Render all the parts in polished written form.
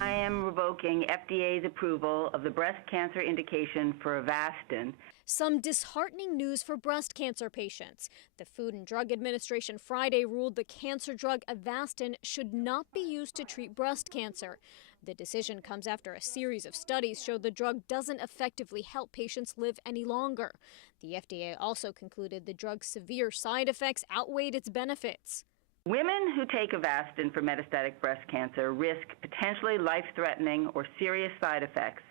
I am revoking FDA's approval of the breast cancer indication for Avastin. Some disheartening news for breast cancer patients. The Food and Drug Administration Friday ruled the cancer drug Avastin should not be used to treat breast cancer. The decision comes after a series of studies showed the drug doesn't effectively help patients live any longer. The FDA also concluded the drug's severe side effects outweighed its benefits. Women who take Avastin for metastatic breast cancer risk potentially life-threatening or serious side effects,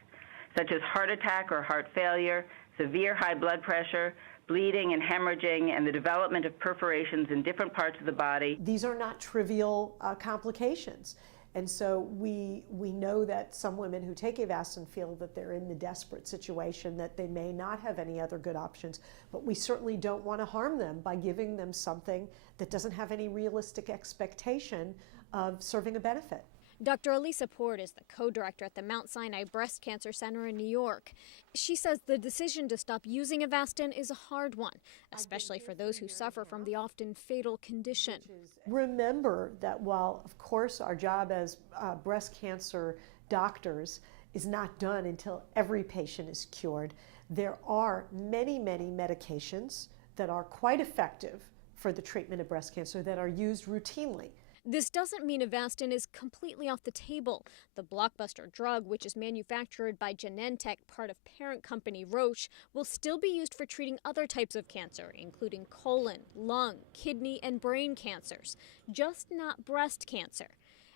such as heart attack or heart failure, severe high blood pressure, bleeding and hemorrhaging, and the development of perforations in different parts of the body. These are not trivial complications. And so we know that some women who take Avastin feel that they're in the desperate situation, that they may not have any other good options, but we certainly don't want to harm them by giving them something that doesn't have any realistic expectation of serving a benefit. Dr. Elisa Port is the co-director at the Mount Sinai Breast Cancer Center in New York. She says the decision to stop using Avastin is a hard one, especially for those who suffer from the often fatal condition. Remember that while, of course, our job as breast cancer doctors is not done until every patient is cured, there are many, many medications that are quite effective for the treatment of breast cancer that are used routinely. This doesn't mean Avastin is completely off the table. The blockbuster drug, which is manufactured by Genentech, part of parent company Roche, will still be used for treating other types of cancer, including colon, lung, kidney, and brain cancers, just not breast cancer.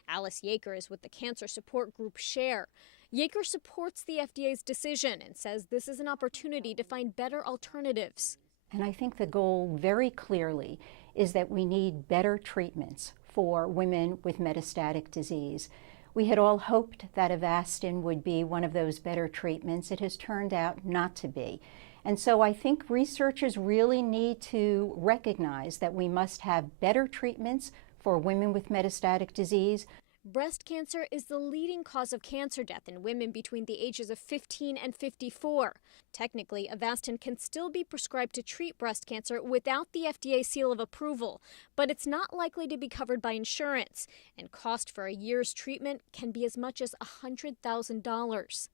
Alice Yaker is with the cancer support group SHARE. Yaker supports the FDA's decision and says this is an opportunity to find better alternatives. And I think the goal very clearly is that we need better treatments for women with metastatic disease. We had all hoped that Avastin would be one of those better treatments. It has turned out not to be. And so I think researchers really need to recognize that we must have better treatments for women with metastatic disease. Breast cancer is the leading cause of cancer death in women between the ages of 15 and 54. Technically, Avastin can still be prescribed to treat breast cancer without the FDA seal of approval, but it's not likely to be covered by insurance, and cost for a year's treatment can be as much as $100,000.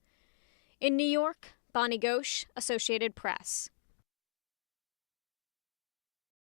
In New York, Bonnie Ghosh, Associated Press.